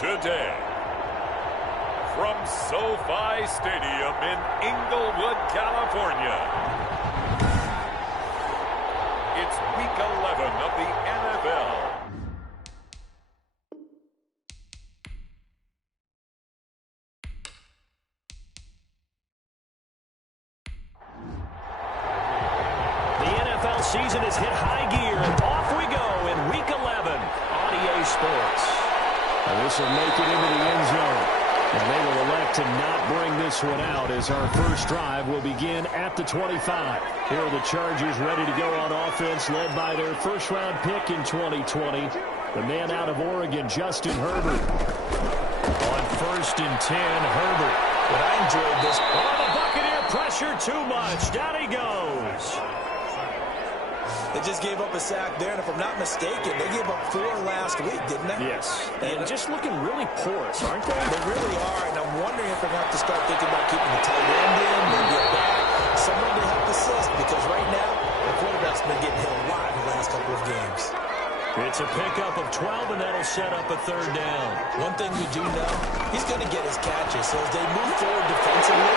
today. From SoFi Stadium in Inglewood, California, it's Week 11 of the NFL. Season has hit high gear, and off we go in Week 11 on EA Sports. And this will make it into the end zone. And they will elect to not bring this one out as our first drive will begin at the 25. Here are the Chargers ready to go on offense, led by their first-round pick in 2020, the man out of Oregon, Justin Herbert. On 1st and 10, Herbert. But I enjoyed this. Oh, the Buccaneer pressure too much. Down he goes. They just gave up a sack there, and if I'm not mistaken, they gave up 4 last week, didn't they? Yes. And just looking really porous, aren't they? They really are, and I'm wondering if they're going to have to start thinking about keeping the tight end in, maybe a back, someone to help assist, because right now, the quarterback's been getting hit a lot in the last couple of games. It's a pickup of 12, and that'll set up a 3rd down. One thing we do know, he's going to get his catches, so as they move forward defensively,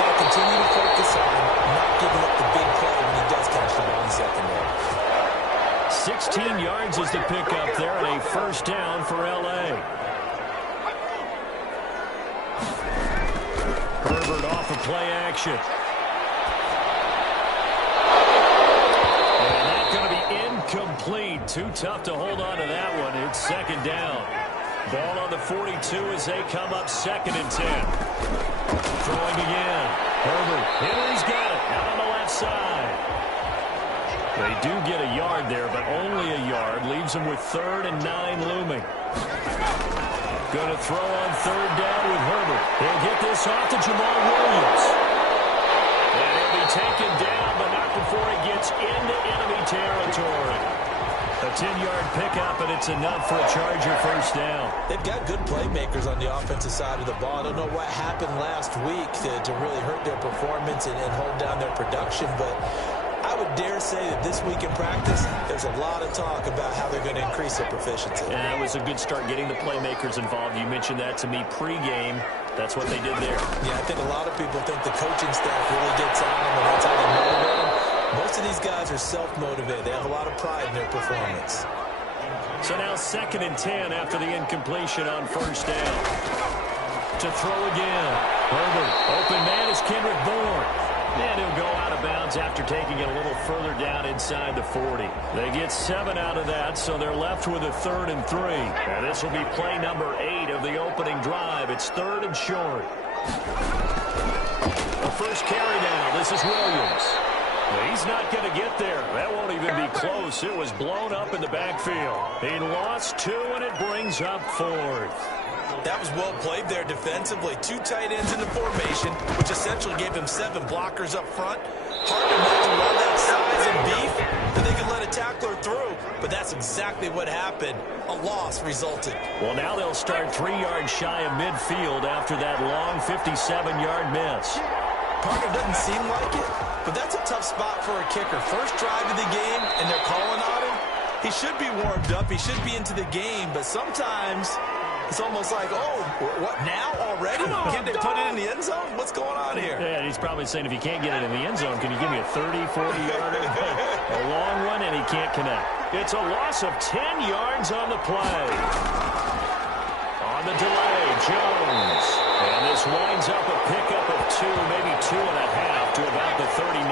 got to continue to focus on not giving up the big play when he does catch the ball in secondary. 16 yards is the pickup there, and a 1st down for L.A. Herbert off of play action. And that's going to be incomplete. Too tough to hold on to that one. It's 2nd down. Ball on the 42 as they come up 2nd and 10. Throwing again. Herbert. Henry's got it. Out on the left side. They do get a yard there, but only a yard. Leaves them with 3rd and 9 looming. Going to throw on 3rd down with Herbert. He'll get this off to Jamal Williams. And he'll be taken down, but not before he gets into enemy territory. A 10-yard pickup, and it's enough for a Charger 1st down. They've got good playmakers on the offensive side of the ball. I don't know what happened last week to really hurt their performance and hold down their production, but I would dare say that this week in practice, there's a lot of talk about how they're going to increase their proficiency. And that was a good start getting the playmakers involved. You mentioned that to me pregame. That's what they did there. Yeah, I think a lot of people think the coaching staff really gets on them, and that's how they motivate them. Most of these guys are self-motivated. They have a lot of pride in their performance. So now 2nd and 10 after the incompletion on 1st down. To throw again. Herbert. Open man is Kendrick Bourne. And he'll go out of bounds after taking it a little further down inside the 40. They get 7 out of that, so they're left with a 3rd and 3. And this will be play number 8 of the opening drive. It's 3rd and short. The first carry now. This is Williams. He's not going to get there. That won't even be close. It was blown up in the backfield. He lost 2, and it brings up 4th. That was well played there defensively. 2 tight ends in the formation, which essentially gave him 7 blockers up front. Hard to imagine all that size and beef that they could let a tackler through, but that's exactly what happened. A loss resulted. Well, now they'll start 3 yards shy of midfield after that long 57-yard miss. Parker doesn't seem like it, but that's a tough spot for a kicker. First drive of the game, and they're calling on him. He should be warmed up. He should be into the game, but sometimes it's almost like, oh, what, now already? Can't they put it in the end zone? What's going on here? Yeah, he's probably saying, if you can't get it in the end zone, can you give me a 30, 40-yarder? A long one, and he can't connect. It's a loss of 10 yards on the play. On the delay, Jones. And this winds up a pickup of 2, maybe 2.5 to about the 39.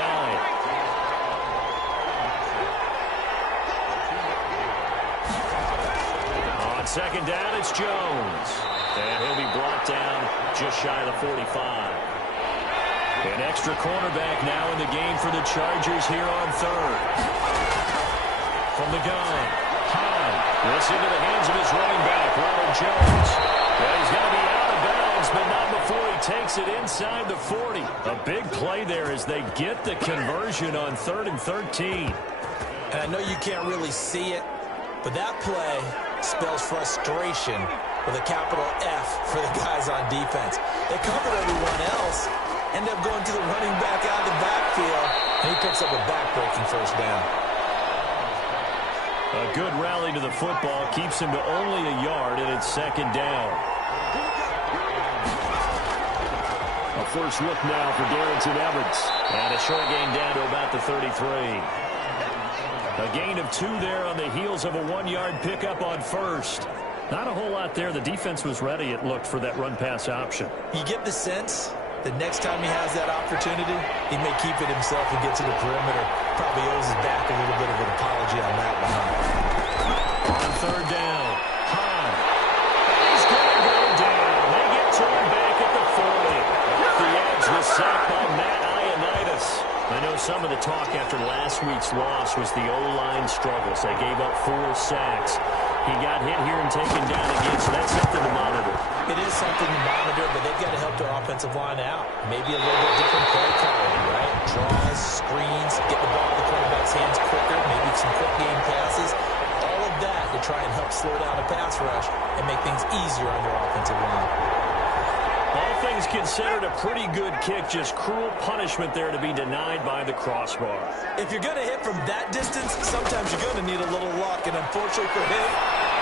On 2nd down, it's Jones. And he'll be brought down just shy of the 45. An extra cornerback now in the game for the Chargers here on 3rd. From the gun, high. This into the hands of his running back, Ronald Jones. Well, he's going to be out of bounds, but not before he takes it inside the 40. A big play there as they get the conversion on 3rd and 13. And I know you can't really see it, but that play spells frustration with a capital F for the guys on defense. They covered everyone else, end up going to the running back out of the backfield, and he picks up a back-breaking 1st down. A good rally to the football keeps him to only a yard, and it's second down. A first look now for Darrington Evans. And a short gain down to about the 33. A gain of 2 there on the heels of a 1-yard pickup on first. Not a whole lot there. The defense was ready, it looked, for that run-pass option. You get the sense that next time he has that opportunity, he may keep it himself and get to the perimeter. Probably owes his back a little bit of an apology on that one. On third down, Hahn. He's going to go down. They get to him back at the 40. The edge was sacked by Matt Ioannidis. I know some of the talk after last week's loss was the O-line struggles. They gave up 4 sacks. He got hit here and taken down again, so that's something to monitor. It is something to monitor, but they've got to help their offensive line out. Maybe a little bit different play calling, right? Draws, screens, get the ball in the quarterback's hands quicker, maybe some quick game passes. All of that to try and help slow down the pass rush and make things easier on their offensive line. All things considered, a pretty good kick, just cruel punishment there to be denied by the crossbar. If you're going to hit from that distance, sometimes you're going to need a little luck, and unfortunately for him,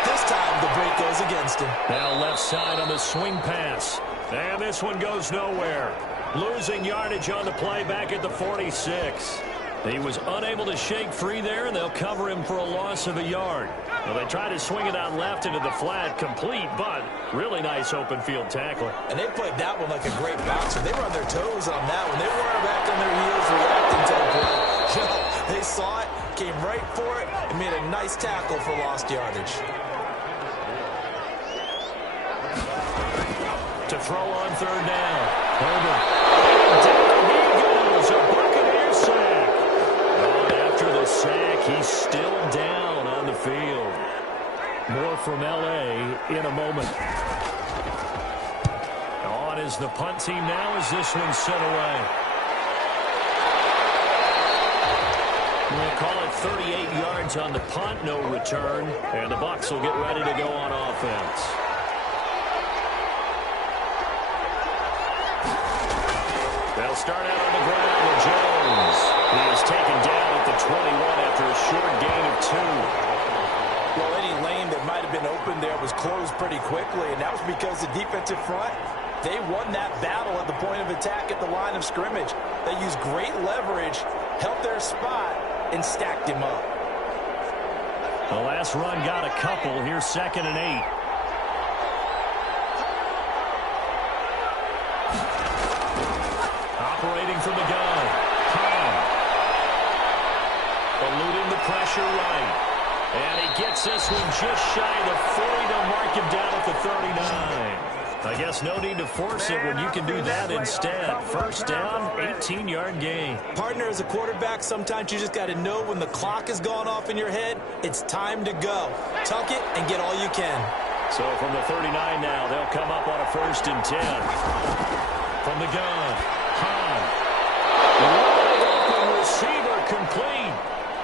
this time the break goes against him. Now left side on the swing pass. And this one goes nowhere. Losing yardage on the play back at the 46. He was unable to shake free there, and they'll cover him for a loss of a yard. Well, they tried to swing it out left into the flat, complete, but really nice open field tackling. And they played that one like a great boxer. They were on their toes on that one. They weren't back on their heels reacting to the play. They saw it, came right for it, and made a nice tackle for lost yardage. To throw on third down. Herbert. And down he goes. A Buccaneer sack. And after the sack, he's still down on the field. More from L.A. in a moment. On is the punt team now as this one's sent away. We'll call it 38 yards on the punt, no return. And the Bucs will get ready to go on offense. They'll start out on the ground with Jones. He is taken down at the 21 after a short gain of 2. Well, any lane that might have been open there was closed pretty quickly, and that was because the defensive front, they won that battle at the point of attack at the line of scrimmage. They used great leverage, helped their spot, and stacked him up. The last run got a couple. Here's 2nd and 8. Operating from the gun. Hahn. Eluding the pressure right. And he gets this one just shy of the 40 to mark him down at the 39. I guess no need to force it when you can do that instead. First down, 18-yard gain. Partner, as a quarterback, sometimes you just got to know when the clock has gone off in your head, it's time to go. Tuck it and get all you can. So from the 39 now, they'll come up on a 1st and 10. From the gun, Hahn. Wide open receiver complete.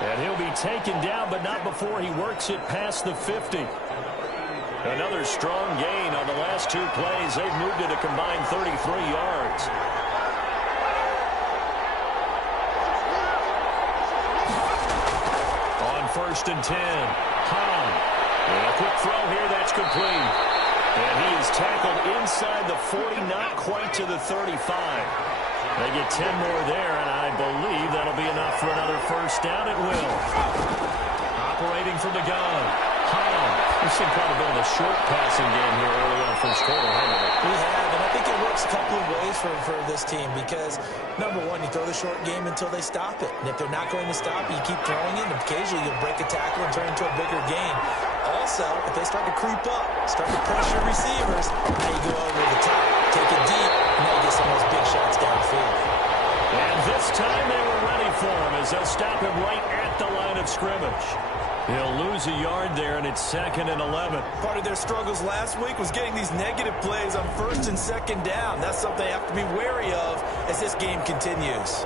And he'll be taken down, but not before he works it past the 50. Another strong gain on the last 2 plays. They've moved it a combined 33 yards. On 1st and 10, Hahn. And a quick throw here, that's complete. And he is tackled inside the 40, not quite to the 35. They get 10 more there, and I believe that'll be enough for another first down. It will. Operating from the gun, Hahn. We've seen quite a bit of a short passing game here early on first quarter, haven't we? We have, and I think it works a couple of ways for this team because, number one, you throw the short game until they stop it. And if they're not going to stop it, you keep throwing it, and occasionally you'll break a tackle and turn into a bigger gain. Also, if they start to creep up, start to pressure receivers, now you go over the top, take it deep, and now you get some of those big shots downfield. And this time they were ready for him as they'll stop him right at the line of scrimmage. He'll lose a yard there, and it's 2nd and 11. Part of their struggles last week was getting these negative plays on 1st and 2nd down. That's something they have to be wary of as this game continues.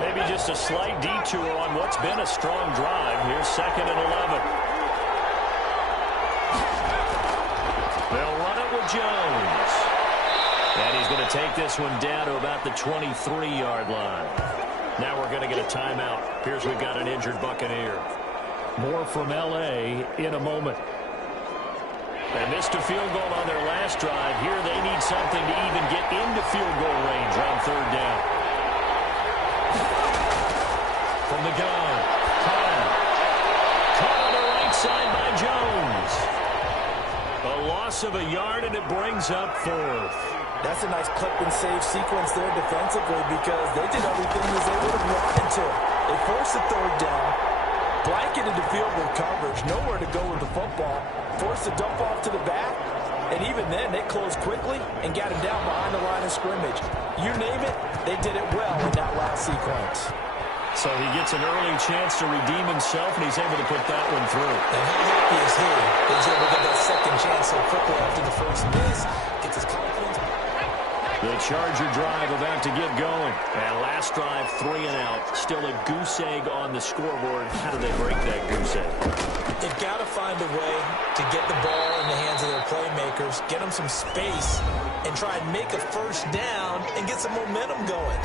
Maybe just a slight detour on what's been a strong drive. Here's 2nd and 11. They'll run it with Jones. And he's going to take this one down to about the 23-yard line. Now we're going to get a timeout. Appears we've got an injured Buccaneer. More from L.A. in a moment. They missed a field goal on their last drive. Here they need something to even get into field goal range on third down. From the gun, caught on the right side by Jones. A loss of a yard, and it brings up fourth. That's a nice clip and save sequence there defensively because they did everything as they would have wanted to. They forced the third down, blanketed the field with coverage, nowhere to go with the football, forced the dump off to the back, and even then they closed quickly and got him down behind the line of scrimmage. You name it, they did it well in that last sequence. So he gets an early chance to redeem himself, and he's able to put that one through. And how happy is he that he's able to get that second chance so quickly after the first miss? Gets his confidence. The Charger drive about to get going. And last drive, 3 and out. Still a goose egg on the scoreboard. How do they break that goose egg? They've got to find a way to get the ball in the hands of their playmakers, get them some space, and try and make a first down and get some momentum going.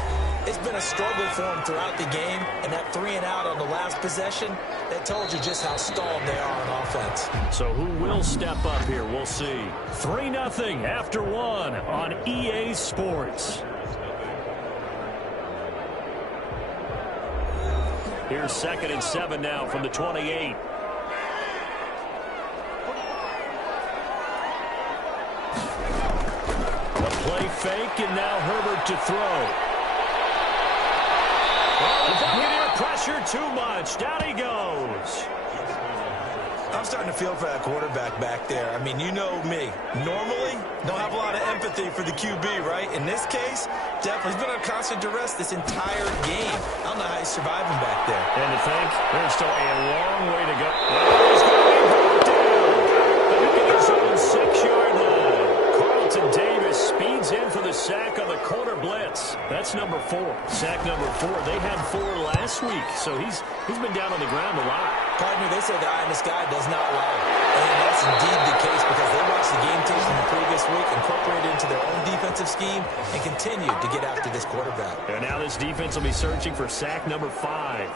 It's been a struggle for them throughout the game, and that 3 and out on the last possession, that told you just how stalled they are on offense. So who will step up here? We'll see. 3-0 after 1 on EA Sports. Here's 2nd and 7 now from the 28. A play fake, and now Herbert to throw. The Buccaneer pressure too much. Down he goes. I'm starting to feel for that quarterback back there. I mean, you know me. Normally, don't have a lot of empathy for the QB, right? In this case, definitely. He's been on constant duress this entire game. I don't know how he's surviving back there. And to think, there's still a long way to go. He's going to be brought down. Back at his own 6-yard line. Carlton Davis speeds in for the sack on the corner blitz. That's number 4. Sack number 4. They had 4 last week, so he's been down on the ground a lot. Partner, they say the eye in the sky does not lie. And that's indeed the case because they watched the game tape from the previous week, incorporated it into their own defensive scheme, and continued to get after this quarterback. And now this defense will be searching for sack number 5.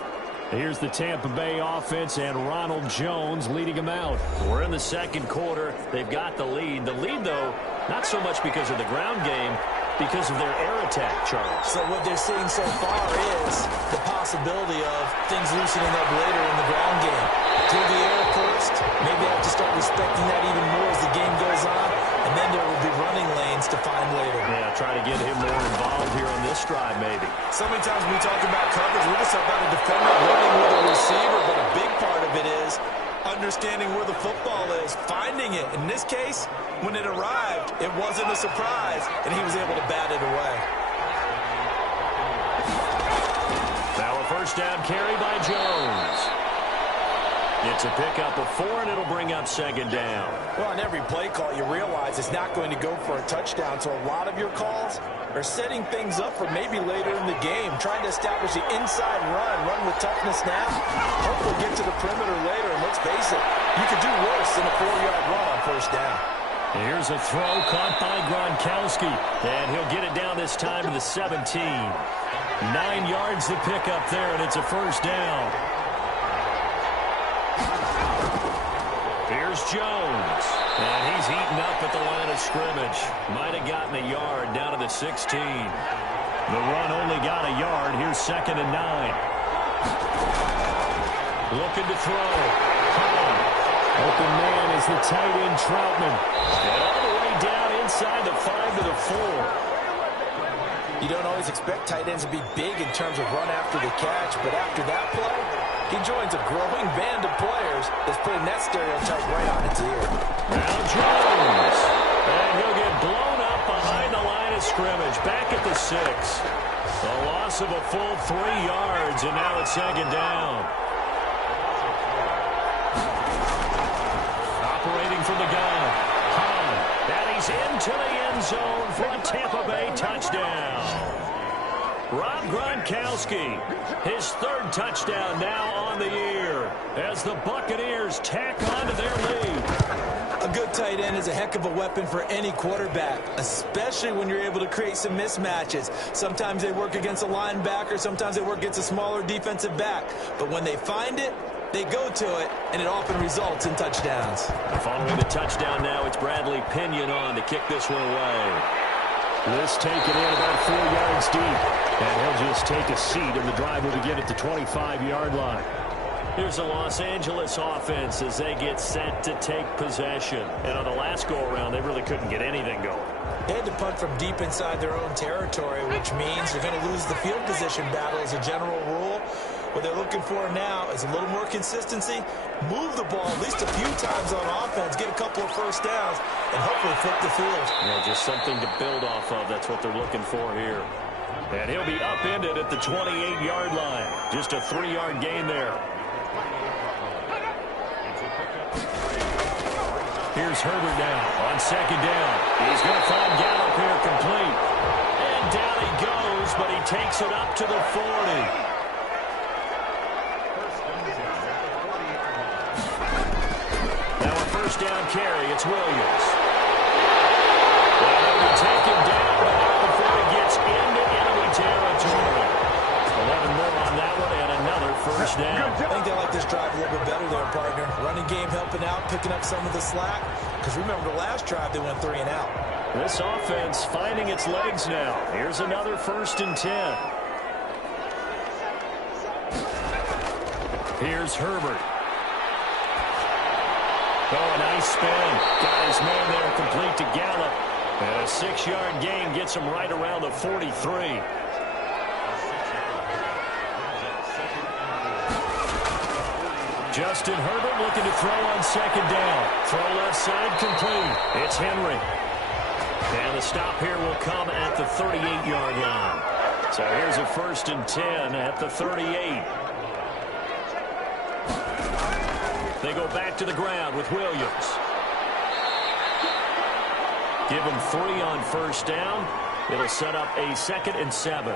Here's the Tampa Bay offense and Ronald Jones leading them out. We're in the second quarter. They've got the lead. The lead, though, not so much because of the ground game, because of their air attack, Charles. So what they're seeing so far is the possibility of things loosening up later in the ground game. Through the air first, maybe have to start respecting that even more as the game goes on, and then there will be running lanes to find later. Yeah, try to get him more involved here on this drive, maybe. So many times when we talk about coverage, we're just talking about a defender running with a receiver, but a big part of it is understanding where the football is, finding it. In this case, when it arrived, it wasn't a surprise, and he was able to bat it away. Now a first down carry by Jones. It's a pickup of 4, and it'll bring up 2nd down. Well, on every play call, you realize it's not going to go for a touchdown, so a lot of your calls are setting things up for maybe later in the game, trying to establish the inside run with toughness now, hopefully get to the perimeter later, and let's face it, you could do worse than a 4-yard run on first down. Here's a throw caught by Gronkowski, and he'll get it down this time to the 17. 9 yards to pick up there, and it's a first down. Here's Jones, and he's eaten up at the line of scrimmage. Might have gotten a yard down to the 16. The run only got a yard. Here's 2nd and 9. Looking to throw. Open man is the tight end, Troutman. And all the way down inside the 5 to the 4. You don't always expect tight ends to be big in terms of run after the catch, but after that play, he joins a growing band of players that's putting that stereotype right on its ear. Now Jones. And he'll get blown up behind the line of scrimmage. Back at the 6. A loss of a full 3 yards, and now it's 2nd down. Operating from the gun. And he's into the end zone for a Tampa Bay touchdown. Rob Gronkowski, his 3rd touchdown now on the year as the Buccaneers tack on to their lead. A good tight end is a heck of a weapon for any quarterback, especially when you're able to create some mismatches. Sometimes they work against a linebacker, sometimes they work against a smaller defensive back. But when they find it, They go to it, and it often results in touchdowns. Following the touchdown now, it's Bradley Pinion on to kick this one away. This taken in about 4 yards deep. And he'll just take a seat, and the drive will begin at the 25-yard line. Here's the Los Angeles offense as they get set to take possession. And on the last go-around, they really couldn't get anything going. They had to punt from deep inside their own territory, which means they're going to lose the field position battle as a general rule. What they're looking for now is a little more consistency, move the ball at least a few times on offense, get a couple of first downs, and hopefully flip the field. Yeah, just something to build off of. That's what they're looking for here. And he'll be upended at the 28-yard line. Just a 3-yard gain there. Here's Herbert now on second down. He's going to find Gallup here complete. And down he goes, but he takes it up to the 40. Now a first down carry. It's Williams. Well, they will take him down, but not before he gets into enemy territory. 11 more on that one, and another first down. I think they like this drive a little bit better there, partner. Running game helping out, picking up some of the slack. Because remember, the last drive, they went 3 and out. This offense finding its legs now. Here's another 1st and 10. Here's Herbert. Oh, a nice spin. Got his man there complete to Gallup. And a 6-yard gain gets him right around the 43. Justin Herbert looking to throw on second down. Throw left side complete. It's Henry. And the stop here will come at the 38-yard line. So here's a 1st and 10 at the 38. They go back to the ground with Williams. Give him 3 on first down. It'll set up a 2nd and 7.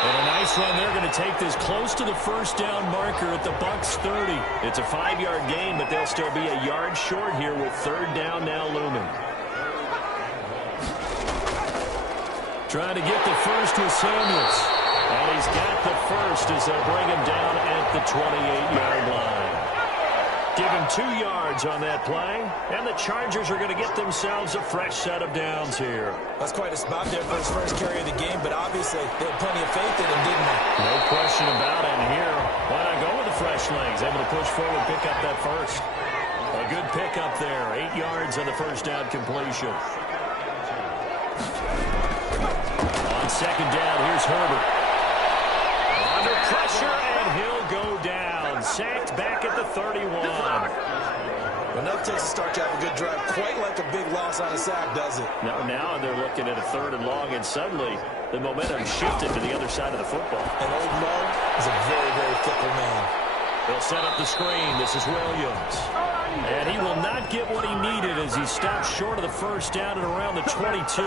And a nice run. They're going to take this close to the first down marker at the Bucs 30. It's a 5-yard gain, but they'll still be a yard short here with 3rd down now looming. Trying to get the first with Samuels. And he's got the first as they'll bring him down at the 28-yard line. Give him 2 yards on that play. And the Chargers are going to get themselves a fresh set of downs here. That's quite a spot there for his first carry of the game, but obviously they had plenty of faith in him, didn't they? No question about it. And here, why not go with the fresh legs? Able to push forward, pick up that first. A good pickup there. 8 yards on the first down completion. On second down, here's Herbert. Under pressure, and he'll go down. Sacked back at the 31. Enough takes to start to have a good drive. Quite like a big loss on a sack, does it? Now they're looking at a 3rd and long, and suddenly the momentum shifted to the other side of the football. And old Mo is a very, very fickle man. They'll set up the screen. This is Williams. And he will not get what he needed as he stops short of the first down at around the 22.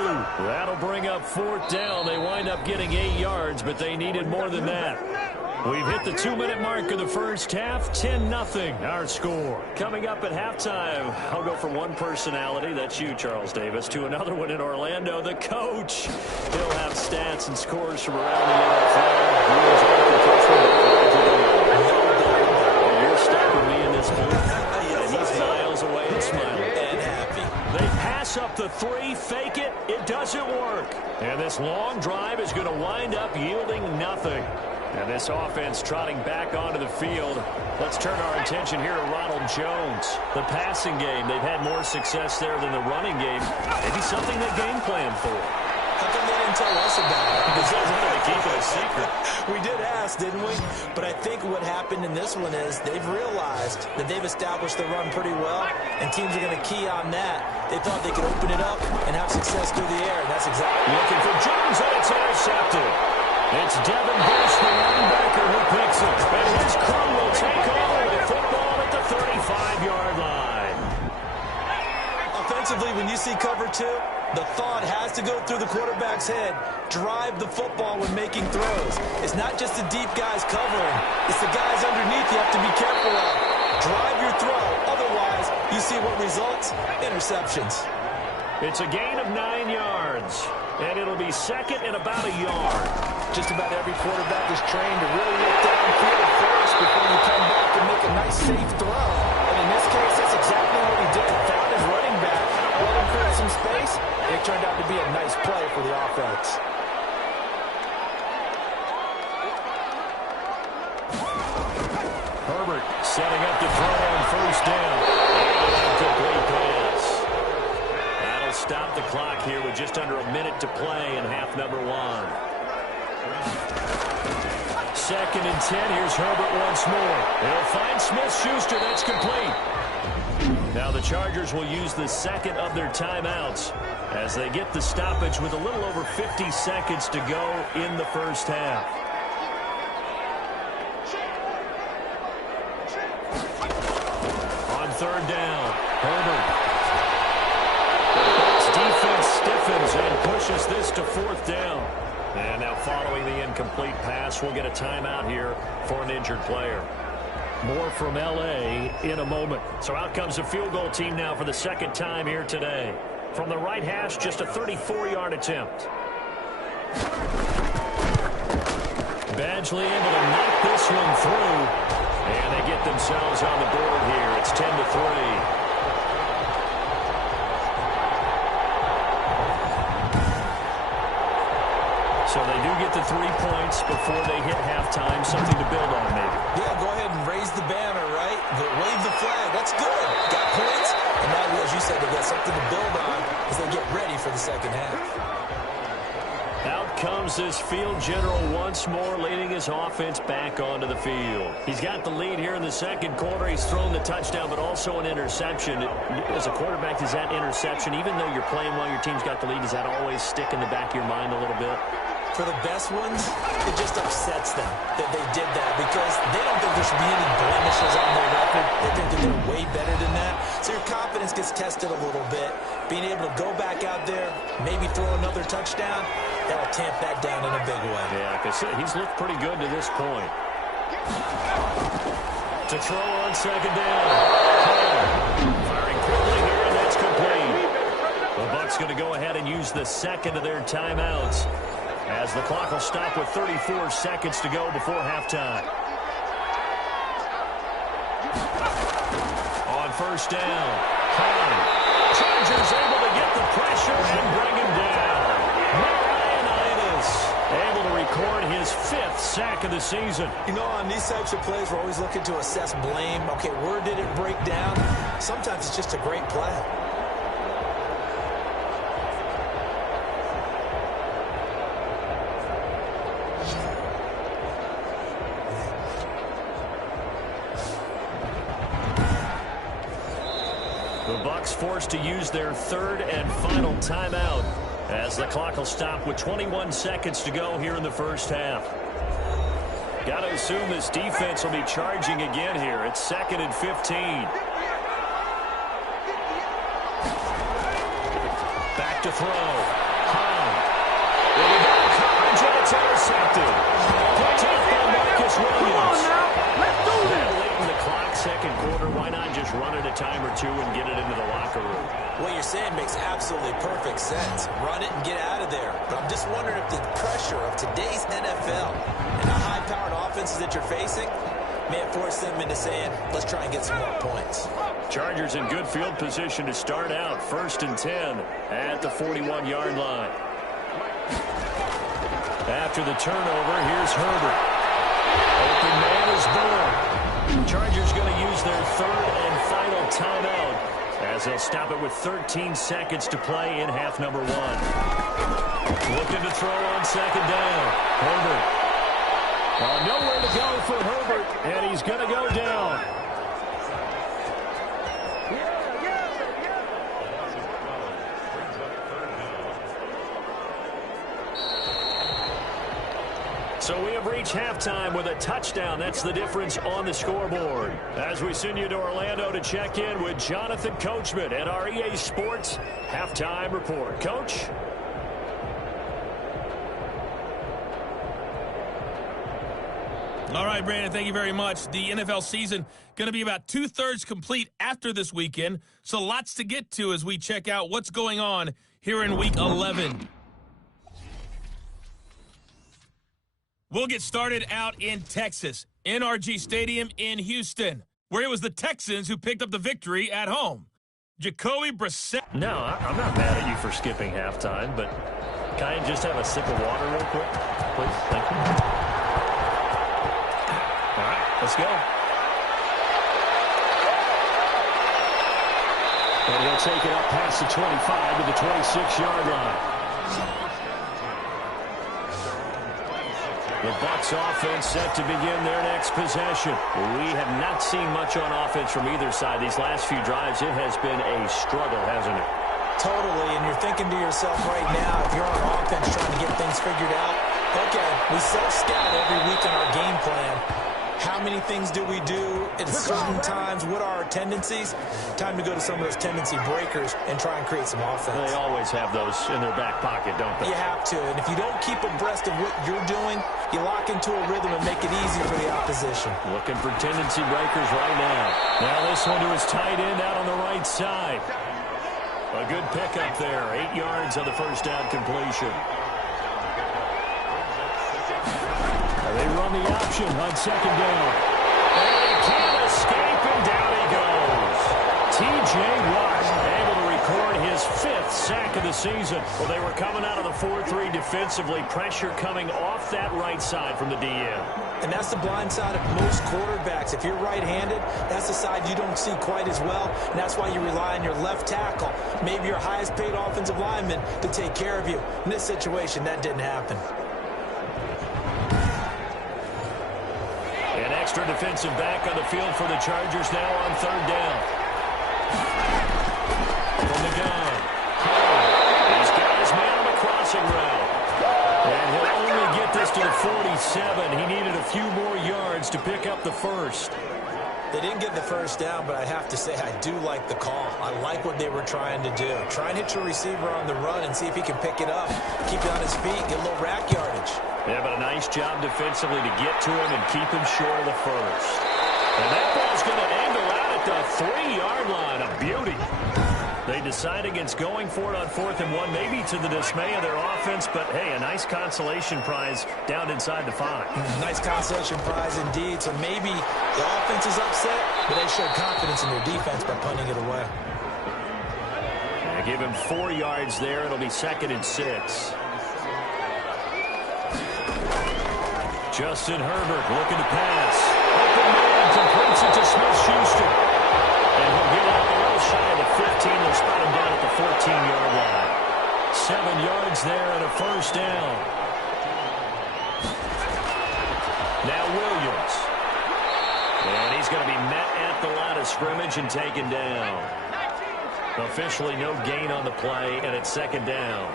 That'll bring up 4th down. They wind up getting 8 yards, but they needed more than that. We've hit the 2-minute mark of the first half. 10-0 our score. Coming up at halftime, I'll go from one personality, that's you, Charles Davis, to another one in Orlando, the coach. He'll have stats and scores from around the NFL. You're stuck with me in this booth. And he's miles away and smiling. And happy. They pass up the 3, fake it, it doesn't work. And this long drive is going to wind up yielding nothing. And this offense trotting back onto the field. Let's turn our attention here to Ronald Jones. The passing game, they've had more success there than the running game. Maybe something they game plan for. How come they didn't tell us about it? Because they wanted to keep it a secret. We did ask, didn't we? But I think what happened in this one is they've realized that they've established the run pretty well, and teams are going to key on that. They thought they could open it up and have success through the air, and that's exactly. Looking for Jones, and it's intercepted. It's Devin Bush, the linebacker, who picks it. And his crew will take over the football at the 35-yard line. Offensively, when you see cover 2, the thought has to go through the quarterback's head. Drive the football when making throws. It's not just the deep guys covering. It's the guys underneath you have to be careful of. Drive your throw. Otherwise, you see what results? Interceptions. It's a gain of 9 yards, and it'll be second and about a yard. Just about every quarterback is trained to really look downfield first before you come back and make a nice, safe throw. And in this case, that's exactly what he did. Found his running back, let him create some space, and it turned out to be a nice play for the offense. Herbert setting up to throw on first down. And an incomplete pass. That'll stop the clock here with just under a minute to play in half number 1. Second and 10. Here's Herbert once more. They'll find Smith-Schuster. That's complete. Now the Chargers will use the second of their timeouts as they get the stoppage with a little over 50 seconds to go in the first half. On third down, Herbert. Defense stiffens and pushes this to fourth down. And now following the incomplete pass, we'll get a timeout here for an injured player. More from L.A. in a moment. So out comes the field goal team now for the second time here today. From the right hash, just a 34-yard attempt. Badgley able to knock this one through. And they get themselves on the board here. It's 10-3. So they do get the 3 points before they hit halftime. Something to build on, maybe. Yeah, go ahead and raise the banner, right? Wave the flag. That's good. Got points. And now, as you said, they got something to build on as they get ready for the second half. Out comes this field general once more, leading his offense back onto the field. He's got the lead here in the second quarter. He's thrown the touchdown, but also an interception. As a quarterback, does that interception, even though you're playing while your team's got the lead, does that always stick in the back of your mind a little bit? For the best ones, it just upsets them that they did that because they don't think there should be any blemishes on their record. They think that they're way better than that. So your confidence gets tested a little bit. Being able to go back out there, maybe throw another touchdown, that'll tamp that down in a big way. Yeah, like I said, he's looked pretty good to this point. To throw on second down. Firing quickly here, and that's complete. The Bucs going to go ahead and use the second of their timeouts, as the clock will stop with 34 seconds to go before halftime. On first down, Chargers able to get the pressure and bring him down. Marianitis able to record his 5th sack of the season. You know, on these types of plays, we're always looking to assess blame. Okay, where did it break down? Sometimes it's just a great play. The Bucs forced to use their third and final timeout as the clock will stop with 21 seconds to go here in the first half. Got to assume this defense will be charging again here. It's 2nd and 15. Back to throw. Coverage, and it's intercepted. Picked off by Marcus Williams. Let's do this. Late in the clock, second quarter. Why not just run it a time or two and get it into the locker room? What you're saying makes absolutely perfect sense. Run it and get out of there. But I'm just wondering if the pressure of today's NFL and the high-powered offenses that you're facing may have forced them into saying, let's try and get some more points. Chargers in good field position to start out. 1st and 10 at the 41-yard line. After the turnover, here's Herbert. Open man is Bourne. Chargers going to use their third and final timeout as they'll stop it with 13 seconds to play in half number 1. Looking to throw on second down. Herbert. Nowhere to go for Herbert, and he's going to go down. So we have reached halftime with a touchdown. That's the difference on the scoreboard. As we send you to Orlando to check in with Jonathan Coachman at our EA Sports Halftime Report. Coach? All right, Brandon, thank you very much. The NFL season going to be about 2/3 complete after this weekend, so lots to get to as we check out what's going on here in Week 11. We'll get started out in Texas, NRG Stadium in Houston, where it was the Texans who picked up the victory at home. Jacoby Brissett. No, I'm not mad at you for skipping halftime, but can I just have a sip of water real quick, please? Thank you. All right, let's go. And he'll take it up past the 25 to the 26-yard line. The Bucs offense set to begin their next possession. We have not seen much on offense from either side. These last few drives, it has been a struggle, hasn't it? Totally, and you're thinking to yourself right now, if you're on offense trying to get things figured out, okay, we self-scout every week in our game plan. How many things do we do at certain times? What are our tendencies? Time to go to some of those tendency breakers and try and create some offense. They always have those in their back pocket, don't they? You have to, and if you don't keep abreast of what you're doing, you lock into a rhythm and make it easy for the opposition. Looking for tendency breakers right now. Now this one to his tight end out on the right side. A good pickup there. 8 yards on the first down completion. They run the option on second down. And he can't escape, and down he goes. T.J. Watt able to record his 5th sack of the season. Well, they were coming out of the 4-3 defensively. Pressure coming off that right side from the DM. And that's the blind side of most quarterbacks. If you're right-handed, that's the side you don't see quite as well. And that's why you rely on your left tackle, maybe your highest-paid offensive lineman, to take care of you. In this situation, that didn't happen. An extra defensive back on the field for the Chargers now on third down. From the gun. He's got his man on the crossing route. And he'll only get this to the 47. He needed a few more yards to pick up the first. They didn't get the first down, but I have to say I do like the call. I like what they were trying to do. Try and hit your receiver on the run and see if he can pick it up. Keep it on his feet, get a little rack yardage. Yeah, but a nice job defensively to get to him and keep him short of the first. And that ball's going to angle out at the 3-yard line. A beauty. They decide against going for it on 4th and 1, maybe to the dismay of their offense, but hey, a nice consolation prize down inside the 5. Nice consolation prize indeed. So maybe the offense is upset, but they showed confidence in their defense by punting it away. They give him 4 yards there. It'll be 2nd and 6. Justin Herbert looking to pass. Open man completes it to Smith-Schuster. And he'll get out a little shy of the 15. They'll spot him down at the 14-yard line. 7 yards there and a first down. Now Williams. And he's going to be met at the line of scrimmage and taken down. Officially no gain on the play, and it's 2nd down.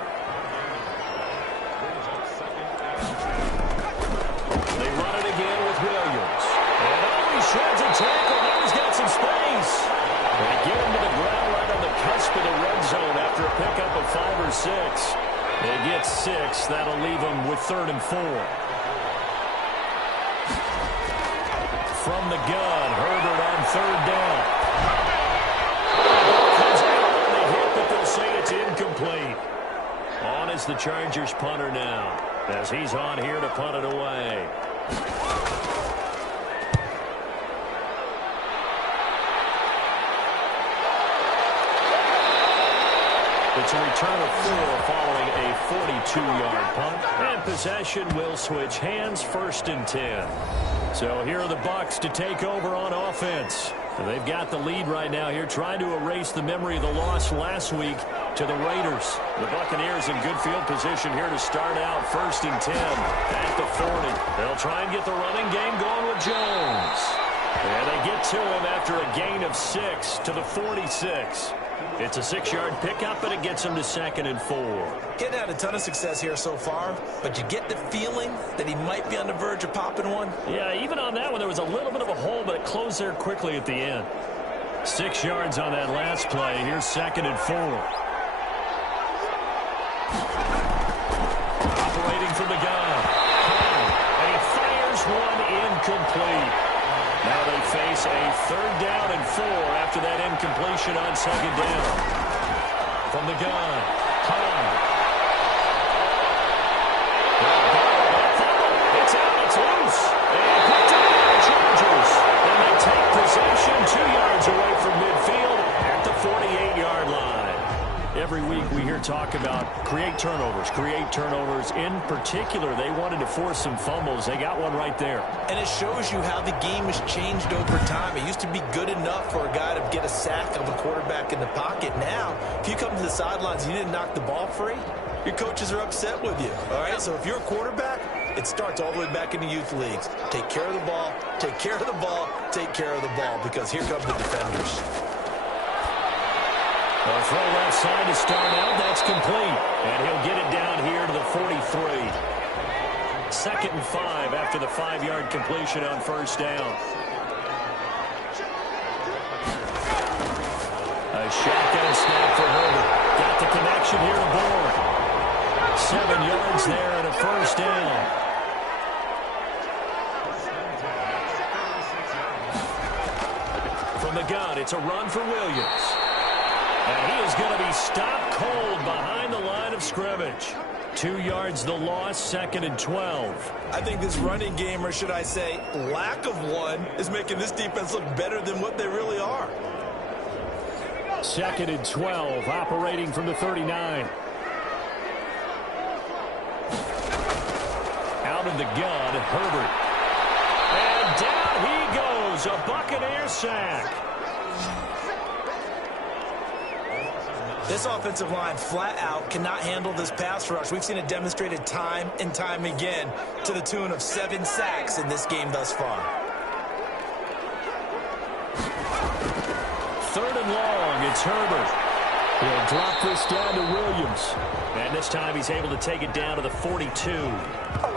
They run it again with Williams. And he shreds a tackle. Now he's got some space. They get him to the ground right on the cusp of the red zone after a pickup of 5 or 6. They get 6. That'll leave them with 3rd and 4. From the gun, Herbert on 3rd down. Comes out on the hit, but they'll say it's incomplete. On is the Chargers punter now, as he's on here to punt it away. It's a return of 4 following a 42-yard punt. And possession will switch hands, 1st and 10. So here are the Bucs to take over on offense. And they've got the lead right now here, trying to erase the memory of the loss last week to the Raiders. The Buccaneers in good field position here to start out, 1st and 10 at the 40. They'll try and get the running game going with Jones. And they get to him after a gain of 6 to the 46. It's a 6-yard pickup, and it gets him to 2nd and 4. Getting had a ton of success here so far, but you get the feeling that he might be on the verge of popping one. Yeah, even on that one, there was a little bit of a hole, but it closed there quickly at the end. 6 yards on that last play. Here's 2nd and 4. Operating from the gun. And he fires one complete. Now they face a 3rd down and 4 after that incompletion on 2nd down. From the gun, Hunt. It's out, it's loose. And picked up by the Chargers. And they take possession 2 yards away from midfield at the 48-yard line. Every week we hear talk about create turnovers. In particular, they wanted to force some fumbles. They got one right there. And it shows you how the game has changed over time. It used to be good enough for a guy to get a sack of a quarterback in the pocket. Now, if you come to the sidelines and you didn't knock the ball free, your coaches are upset with you. All right, so if you're a quarterback, it starts all the way back in the youth leagues. Take care of the ball, take care of the ball, take care of the ball, because here come the defenders. A throw left side to start out. That's complete. And he'll get it down here to the 43. 2nd and 5 after the 5-yard completion on 1st down. A shotgun snap for Herbert. Got the connection here to Bourne. 7 yards there and a 1st down. From the gun, it's a run for Williams. And he is going to be stopped cold behind the line of scrimmage. 2 yards the loss, 2nd and 12. I think this running game, or should I say lack of one, is making this defense look better than what they really are. 2nd and 12, operating from the 39. Out of the gun, Herbert. And down he goes, a Buccaneer sack. This offensive line flat out cannot handle this pass rush. We've seen it demonstrated time and time again to the tune of 7 sacks in this game thus far. 3rd and long, it's Herbert. He'll drop this down to Williams. And this time he's able to take it down to the 42.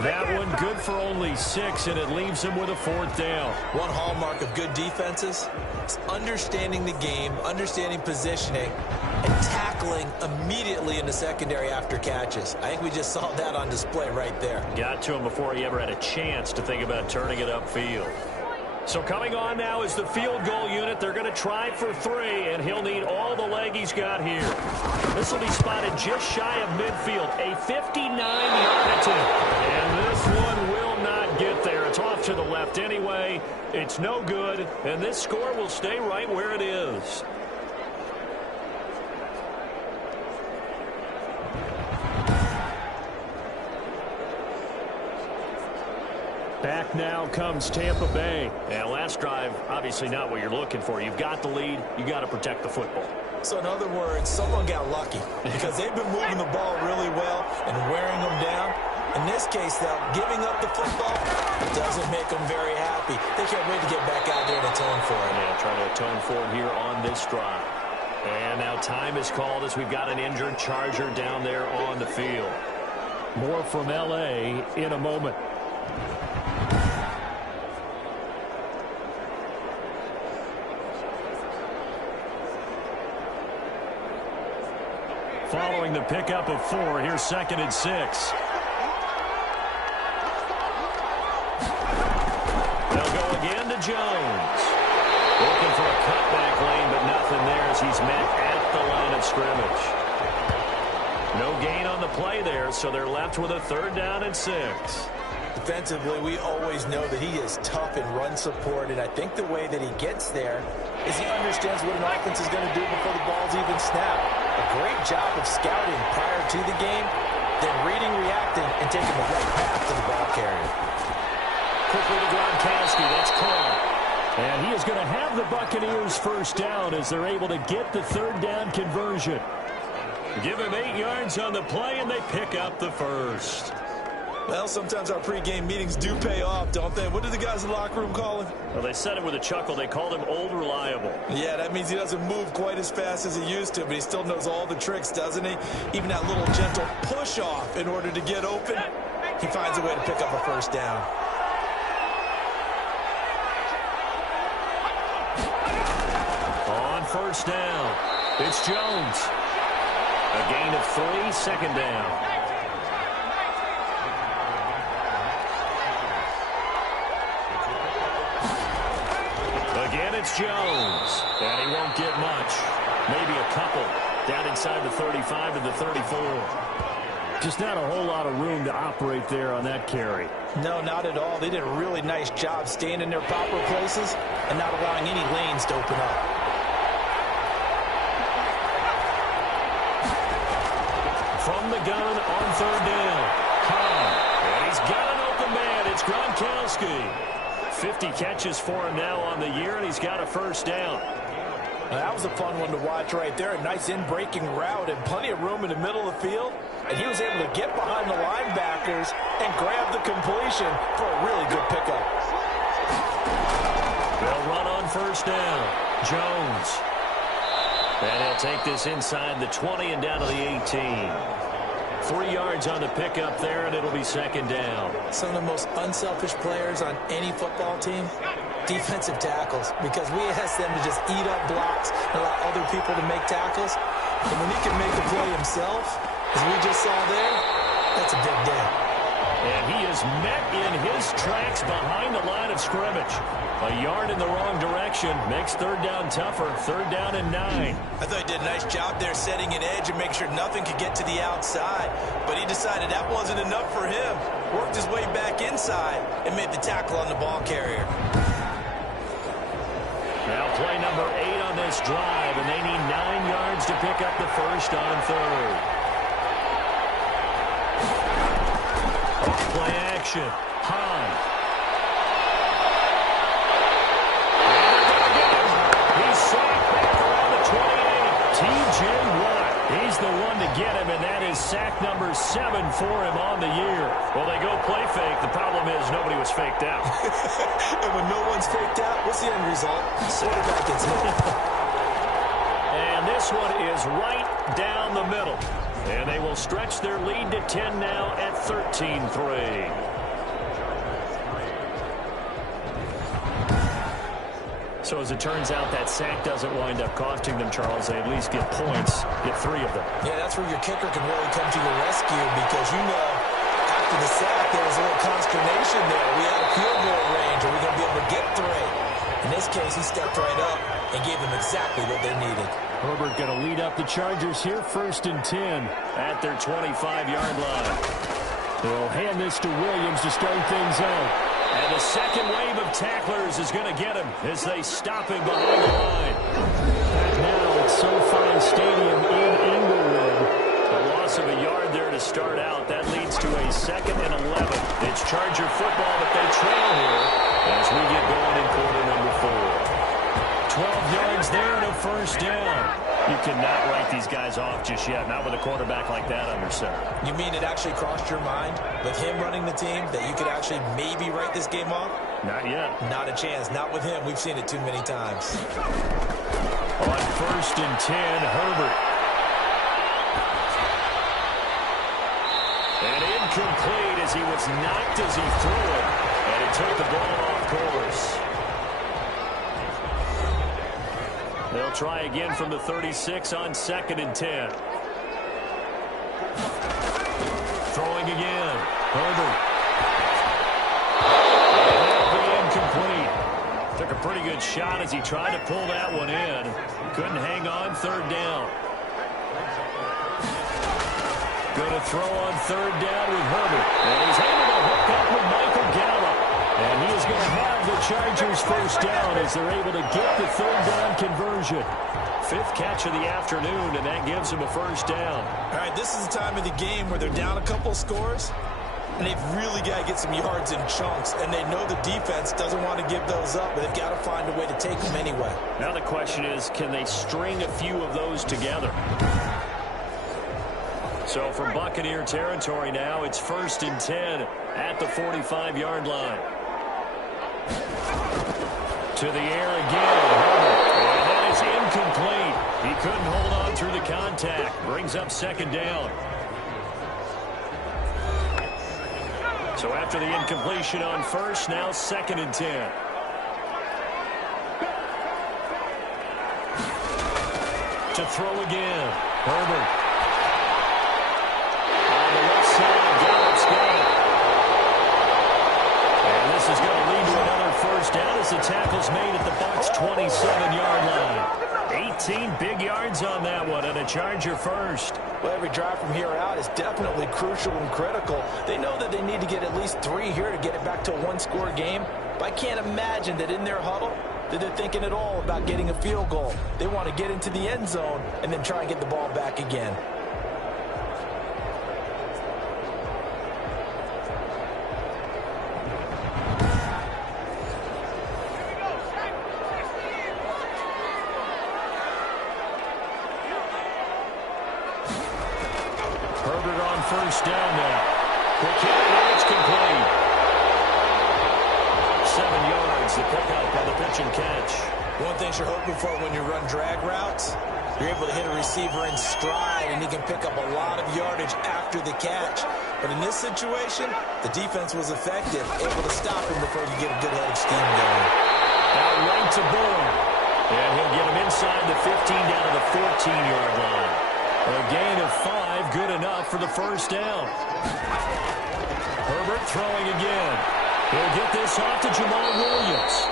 That one good for only 6, and it leaves him with a 4th down. One hallmark of good defenses is understanding the game, understanding positioning, and tackling immediately in the secondary after catches. I think we just saw that on display right there. Got to him before he ever had a chance to think about turning it upfield. So coming on now is the field goal unit. They're going to try for 3, and he'll need all the leg he's got here. This will be spotted just shy of midfield, a 59-yard attempt. And this one will not get there. It's off to the left anyway. It's no good, and this score will stay right where it is. Back now comes Tampa Bay. And last drive, obviously not what you're looking for. You've got the lead. You got to protect the football. So in other words, someone got lucky because they've been moving the ball really well and wearing them down. In this case, though, giving up the football doesn't make them very happy. They can't wait to get back out there and atone for it. Yeah, trying to atone for it here on this drive. And now time is called as we've got an injured Charger down there on the field. More from L.A. in a moment. Following the pickup of 4, here's 2nd and 6. They'll go again to Jones. Looking for a cutback lane, but nothing there as he's met at the line of scrimmage. No gain on the play there, so they're left with a 3rd down and 6. Defensively, we always know that he is tough in run support, and I think the way that he gets there is he understands what an offense is going to do before the ball's even snapped. A great job of scouting prior to the game, then reading, reacting, and taking the right path to the ball carrier. Quickly to Gronkowski, that's caught. And he is going to have the Buccaneers 1st down as they're able to get the 3rd down conversion. Give him 8 yards on the play, and they pick up the 1st. Well, sometimes our pregame meetings do pay off, don't they? What do the guys in the locker room call him? Well, they said it with a chuckle. They called him Old Reliable. Yeah, that means he doesn't move quite as fast as he used to, but he still knows all the tricks, doesn't he? Even that little gentle push-off in order to get open, he finds a way to pick up a 1st down. On 1st down, it's Jones. A gain of 3, 2nd down. And it's Jones. And he won't get much. Maybe a couple. Down inside the 35 and the 34. Just not a whole lot of room to operate there on that carry. No, not at all. They did a really nice job staying in their proper places and not allowing any lanes to open up. From the gun on third down. And he's got an open man. It's Gronkowski. 50 catches for him now on the year, and he's got a first down. That was a fun one to watch right there. A nice in-breaking route and plenty of room in the middle of the field. And he was able to get behind the linebackers and grab the completion for a really good pickup. They'll run on first down. Jones. And he'll take this inside the 20 and down to the 18. 3 yards on the pickup there, and it'll be second down. Some of the most unselfish players on any football team, defensive tackles, because we ask them to just eat up blocks and allow other people to make tackles. And when he can make the play himself, as we just saw there, that's a big day. And he is met in his tracks behind the line of scrimmage. A yard in the wrong direction makes third down tougher. Third down and 9. I thought he did a nice job there setting an edge and making sure nothing could get to the outside. But he decided that wasn't enough for him. Worked his way back inside and made the tackle on the ball carrier. Now play number 8 on this drive, and they need 9 yards to pick up the first on third. Play action. Hahn. He's sacked back around the 28. T.J. Watt. He's the one to get him, and that is sack number 7 for him on the year. Well, they go play fake. The problem is nobody was faked out. And when no one's faked out, what's the end result? Quarterback gets hit. And this one is right down the middle. And they will stretch their lead to 10 now at 13-3. So as it turns out, that sack doesn't wind up costing them, Charles. They at least get points, get 3 of them. Yeah, that's where your kicker can really come to your rescue because, you know, after the sack, there was a little consternation there. We had a field goal range. Are we going to be able to get 3? In this case, he stepped right up and gave them exactly what they needed. Herbert going to lead up the Chargers here, 1st and 10 at their 25-yard line. They'll hand this to Williams to start things out. And the second wave of tacklers is going to get him as they stop him behind the line. Back now at SoFi Stadium in Inglewood. A loss of a yard there to start out. That leads to a 2nd and 11. It's Charger football, but they trail here as we get going in quarter number 4. 12 yards there and a first down. You cannot write these guys off just yet, not with a quarterback like that under center. You mean it actually crossed your mind with him running the team that you could actually maybe write this game off? Not yet. Not a chance. Not with him. We've seen it too many times. On 1st and 10, Herbert. And incomplete as he was knocked as he threw it. And he took the ball off course. They'll try again from the 36 on 2nd and 10. Throwing again. Herbert. Incomplete. Took a pretty good shot as he tried to pull that one in. Couldn't hang on. 3rd down. Going to throw on 3rd down with Herbert. And he's able to hook up with Michael Gallup. And he is going to have the Chargers first down as they're able to get the 3rd down conversion. 5th catch of the afternoon, and that gives them a first down. All right, this is the time of the game where they're down a couple scores, and they've really got to get some yards in chunks, and they know the defense doesn't want to give those up, but they've got to find a way to take them anyway. Now the question is, can they string a few of those together? So from Buccaneer territory now, it's 1st and 10 at the 45-yard line. To the air again. And that is incomplete. He couldn't hold on through the contact. Brings up 2nd down. So after the incompletion on 1st, now 2nd and 10. To throw again. Herbert. On the left side, Gallup's got it. And this is going to lead to another first down as as the tackle's made at the Bucs' 27-yard line. 18 big yards on that one, and a Charger first. Well, every drive from here out is definitely crucial and critical. They know that they need to get at least 3 here to get it back to a one-score game. But I can't imagine that in their huddle that they're thinking at all about getting a field goal. They want to get into the end zone and then try and get the ball back again. Herbert on first down now. Quick hit, it's complete. 7 yards, the pickup on the pitch and catch. One thing you're hoping for when you run drag routes, you're able to hit a receiver in stride, and he can pick up a lot of yardage after the catch. But in this situation, the defense was effective, able to stop him before he get a good head of steam going. Out right to Bourne. And he'll get him inside the 15 down to the 14-yard line. A gain of 5, good enough for the first down. Herbert throwing again. He'll get this off to Jamal Williams.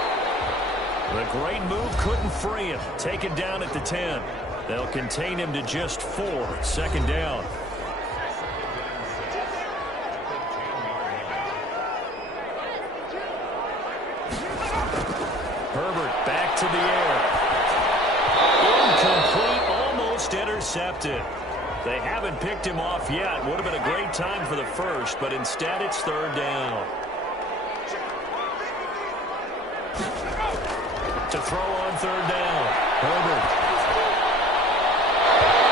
The great move couldn't free him. Taken down at the 10. They'll contain him to just 4. Second down. Herbert back to the air. Incomplete, almost intercepted. They haven't picked him off yet. Would have been a great time for the first, but instead it's third down. To throw on third down. Herbert.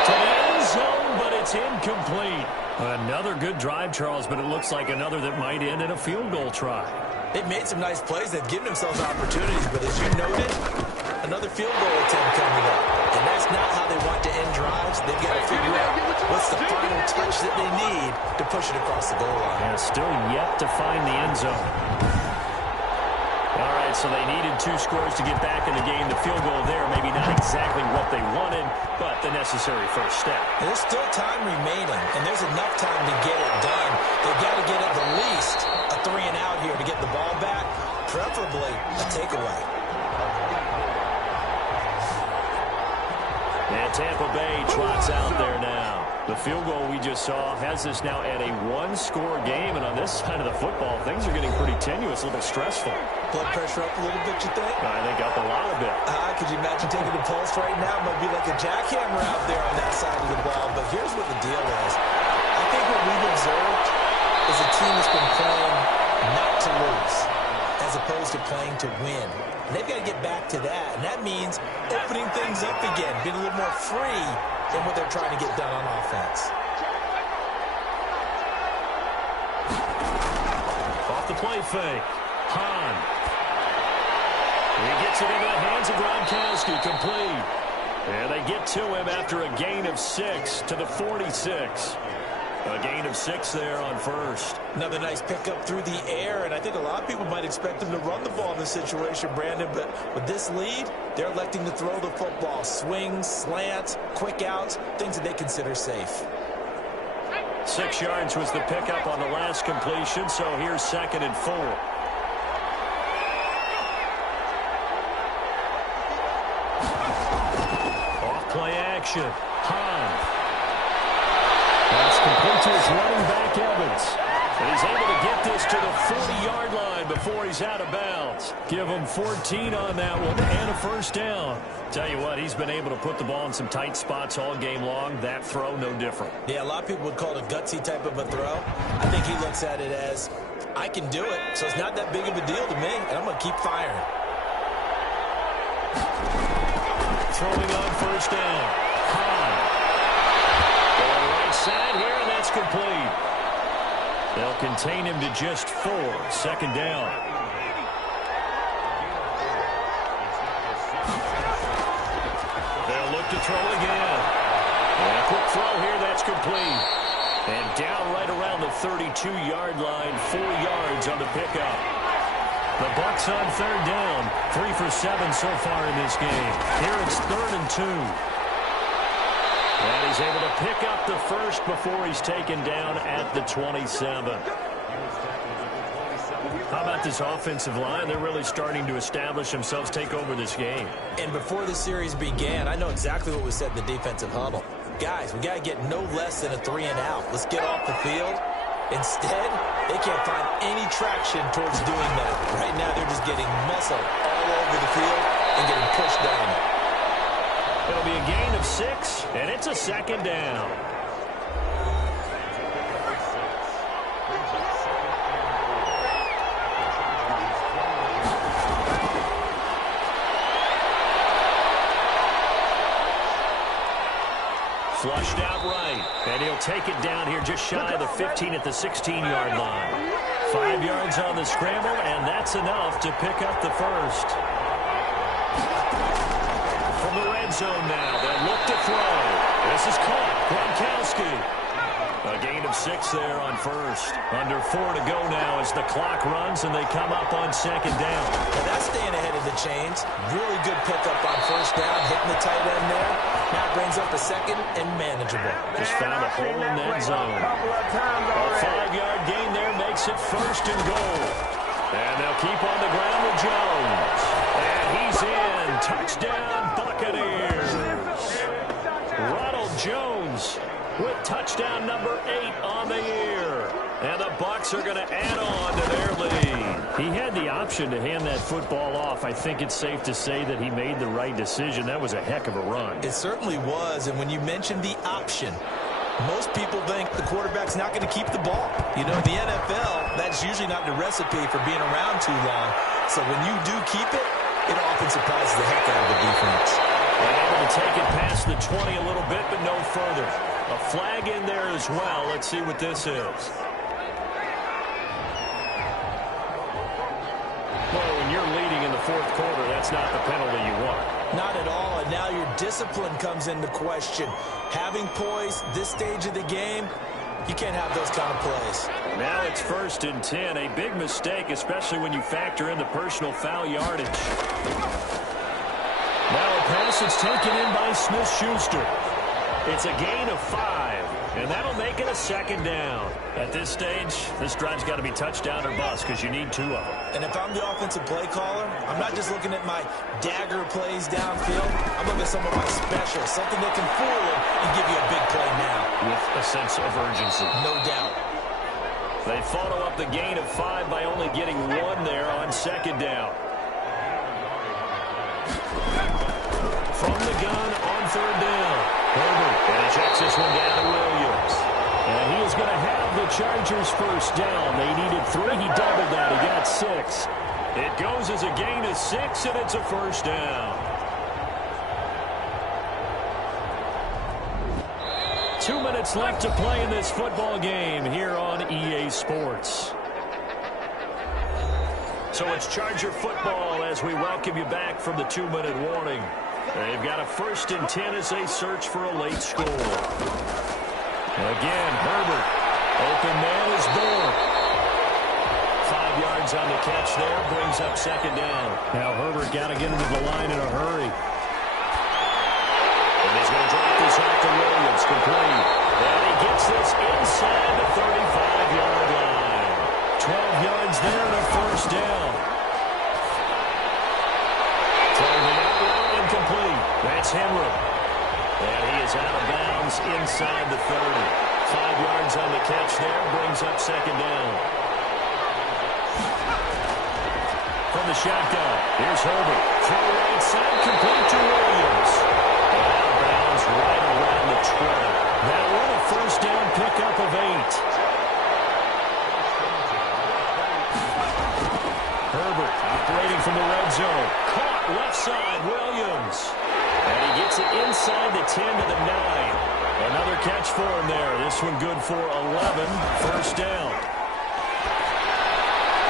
To the end zone, but it's incomplete. Another good drive, Charles, but it looks like another that might end in a field goal try. They've made some nice plays. They've given themselves opportunities, but as you noted, another field goal attempt coming up. And that's not how they want to end drives. They've got to figure out what's the final touch that they need to push it across the goal line. Yeah, still yet to find the end zone. All right, so they needed 2 scores to get back in the game. The field goal there, maybe not exactly what they wanted, but the necessary first step. And there's still time remaining, and there's enough time to get it done. They've got to get at the least a 3 and out here to get the ball back, preferably a takeaway. And Tampa Bay trots out there now. The field goal we just saw has us now at a 1-score game, and on this side of the football, things are getting pretty tenuous, a little stressful. Blood pressure up a little bit, you think? I think up a lot of it. Could you imagine taking the pulse right now? It might be like a jackhammer out there on that side of the ball, but here's what the deal is. I think what we've observed is a team that's been playing not to lose as opposed to playing to win. And they've got to get back to that, and that means opening things up again, being a little more free in what they're trying to get done on offense. Off the play fake. Hahn. He gets it into the hands of Gronkowski, complete. And they get to him after a gain of 6 to the 46. A gain of 6 there on first. Another nice pickup through the air, and I think a lot of people might expect them to run the ball in this situation, Brandon, but with this lead, they're electing to throw the football. Swings, slants, quick outs, things that they consider safe. 6 yards was the pickup on the last completion, so here's 2nd and 4. Off-play action. Hahn. That's complete to his running back, Evans. And he's able to get this to the 40-yard line before he's out of bounds. Give him 14 on that one and a first down. Tell you what, he's been able to put the ball in some tight spots all game long. That throw, no different. Yeah, a lot of people would call it a gutsy type of a throw. I think he looks at it as, I can do it, so it's not that big of a deal to me, and I'm going to keep firing. Throwing on first down. Hahn. Right side here, and that's complete. They'll contain him to just 4. 2nd down. They'll look to throw again. And a quick throw here, that's complete. And down right around the 32-yard line, 4 yards on the pickup. The Bucs on 3rd down. 3 for 7 so far in this game. Here it's 3rd and 2. And he's able to pick up the first before he's taken down at the 27. How about this offensive line? They're really starting to establish themselves, take over this game. And before the series began, I know exactly what was said in the defensive huddle. Guys, we got to get no less than a 3-and-out. Let's get off the field. Instead, they can't find any traction towards doing that. Right now, they're just getting muscle all over the field and getting pushed down. It'll be a gain of 6, and it's a second down. Flushed out right, and he'll take it down here just shy of the 15 at the 16-yard line. 5 yards on the scramble, and that's enough to pick up the first. From the red zone now, they'll look to throw. This is caught. Gronkowski. A gain of 6 there on first. Under 4 to go now as the clock runs, and they come up on second down. Well, that's staying ahead of the chains. Really good pickup on first down, hitting the tight end there. Now brings up a second and manageable. Just found a hole in that zone. A 5-yard gain there makes it first and goal. And they'll keep on the ground with Jones. And he's in. Touchdown, Buccaneers. Ronald Jones with touchdown number 8 on the year. And the Bucs are going to add on to their lead. He had the option to hand that football off. I think it's safe to say that he made the right decision. That was a heck of a run. It certainly was. And when you mentioned the option, most people think the quarterback's not going to keep the ball. You know, in the NFL, that's usually not the recipe for being around too long. So when you do keep it, it often surprises the heck out of the defense. And able to take it past the 20 a little bit, but no further. A flag in there as well. Let's see what this is. Well, when you're leading in the fourth quarter, that's not the penalty you want. Not at all, and now your discipline comes into question. Having poise this stage of the game, you can't have those kind of plays. Now it's 1st and 10. A big mistake, especially when you factor in the personal foul yardage. Now a pass that's taken in by Smith-Schuster. It's a gain of 5, and that'll make it a second down. At this stage, this drive's got to be touchdown or bust because you need 2 of them. And if I'm the offensive play caller, I'm not just looking at my dagger plays downfield. I'm looking at some of my specials, something that can fool him and give you a big play now. With a sense of urgency. No doubt. They follow up the gain of 5 by only getting 1 there on second down. From the gun on 3rd down. Herbert, and he checks this one down to Williams. And he is going to have the Chargers first down. They needed 3. He doubled that. He got 6. It goes as a gain of 6, and it's a first down. 2 minutes left to play in this football game here on EA Sports. So it's Charger football as we welcome you back from the 2-minute warning. They've got a 1st and 10 as they search for a late score. Again, Herbert. Open man is Bourne. 5 yards on the catch there. Brings up second down. Now Herbert got to get into the line in a hurry. And he's going to drop this off to Williams. Complete. And he gets this inside the 35-yard line. 12 yards there and a first down. Complete. That's Henry. And he is out of bounds inside the 30. 5 yards on the catch there. Brings up second down. From the shotgun, here's Herbert. Throw right side, complete to Williams. And out of bounds right around the 20. That one a first down pickup of 8. Herbert operating from the red zone. Caught left side, Williams. And he gets it inside the 10 to the 9. Another catch for him there. This one good for 11. First down.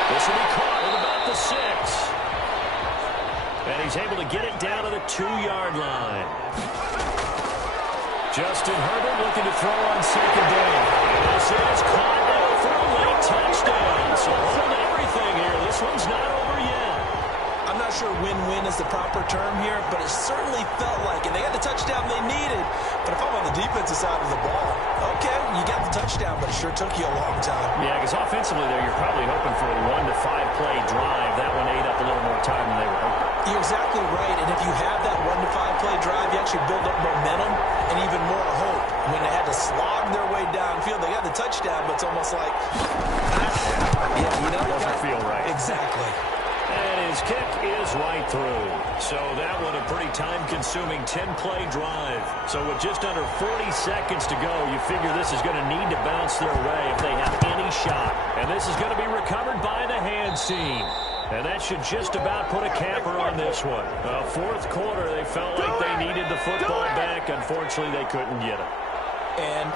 This will be caught at about the 6. And he's able to get it down to the 2-yard line. Justin Herbert looking to throw on second down. And this is caught there for a late touchdown. So hold everything here. This one's not over yet. I'm not not sure win-win is the proper term here, but it certainly felt like it. They got the touchdown they needed, but if I'm on the defensive side of the ball, okay, you got the touchdown, but it sure took you a long time. Yeah, because offensively there, you're probably hoping for a 1 to 5 play drive. That one ate up a little more time than they were hoping. You're exactly right, and if you have that 1 to 5 play drive, you actually build up momentum and even more hope. I mean, they had to slog their way downfield. They got the touchdown, but it's almost like, yeah, you know, doesn't feel right. Exactly. And his kick is right through. So that one a pretty time-consuming 10-play drive. So with just under 40 seconds to go, you figure this is going to need to bounce their way if they have any shot. And this is going to be recovered by the hands team. And that should just about put a capper on this one. Fourth quarter, they felt like they needed the football back. Unfortunately, they couldn't get it. And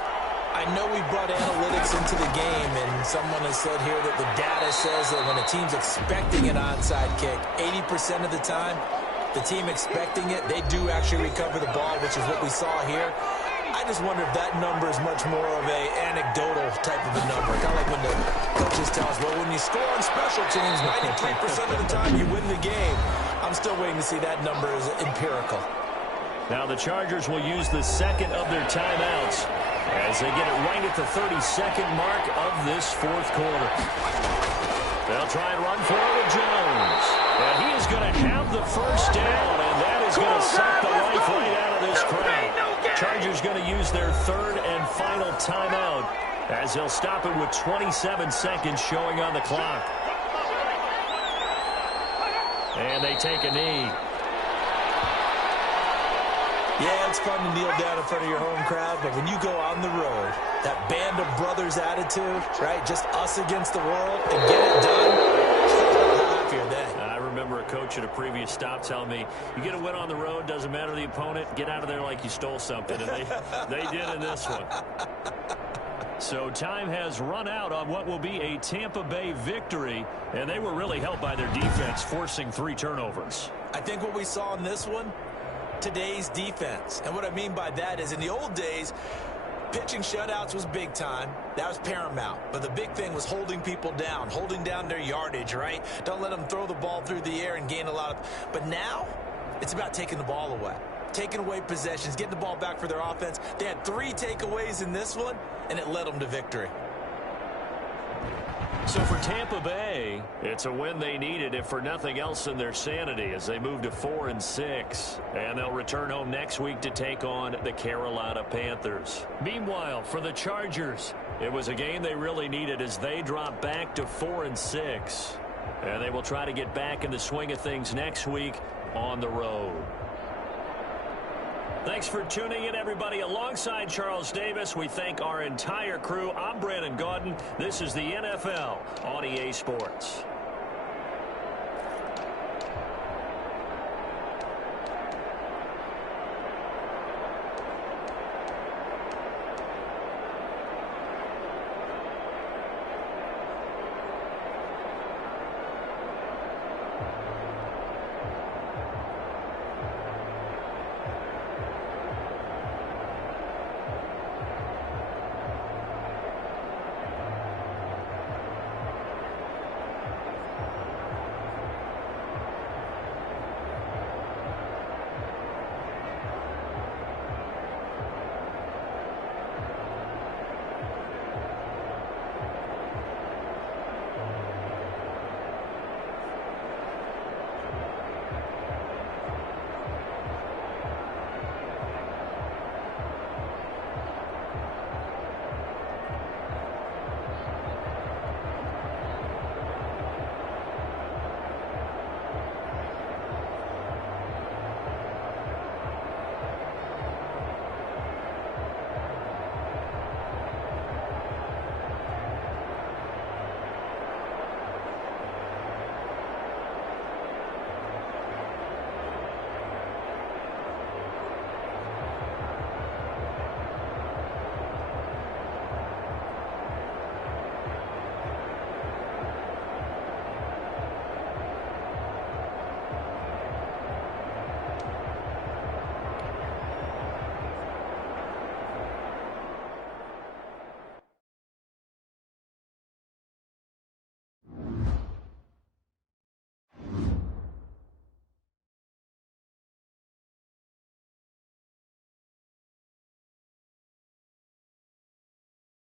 I know we brought analytics into the game, and someone has said here that the data says that when a team's expecting an onside kick, 80% of the time, the team expecting it, they do actually recover the ball, which is what we saw here. I just wonder if that number is much more of a anecdotal type of a number. Kind of like when the coaches tell us, well, when you score on special teams, 93% of the time you win the game. I'm still waiting to see that number as empirical. Now the Chargers will use the second of their timeouts as they get it right at the 32nd mark of this fourth quarter. They'll try and run for it with Jones. And he is going to have the first down, and that is going to suck the life right out of this crowd. Chargers going to use their third and final timeout as they'll stop it with 27 seconds showing on the clock. And they take a knee. Yeah, it's fun to kneel down in front of your home crowd, but when you go on the road, that band of brothers attitude, right, just us against the world, and get it done, how happier then. I remember a coach at a previous stop telling me, you get a win on the road, doesn't matter the opponent, get out of there like you stole something, and they did in this one. So time has run out on what will be a Tampa Bay victory, and they were really helped by their defense, forcing 3 turnovers. I think what we saw in this one, today's defense. And what I mean by that is in the old days, pitching shutouts was big time. That was paramount. But the big thing was holding people down, holding down their yardage, right? Don't let them throw the ball through the air and gain a lot of... But now, it's about taking the ball away. Taking away possessions, getting the ball back for their offense. They had 3 takeaways in this one, and it led them to victory. So for Tampa Bay, it's a win they needed, if for nothing else in their sanity, as they move to 4-6. And they'll return home next week to take on the Carolina Panthers. Meanwhile, for the Chargers, it was a game they really needed as they drop back to 4-6. And they will try to get back in the swing of things next week on the road. Thanks for tuning in, everybody. Alongside Charles Davis, we thank our entire crew. I'm Brandon Gaudin. This is the NFL on EA Sports.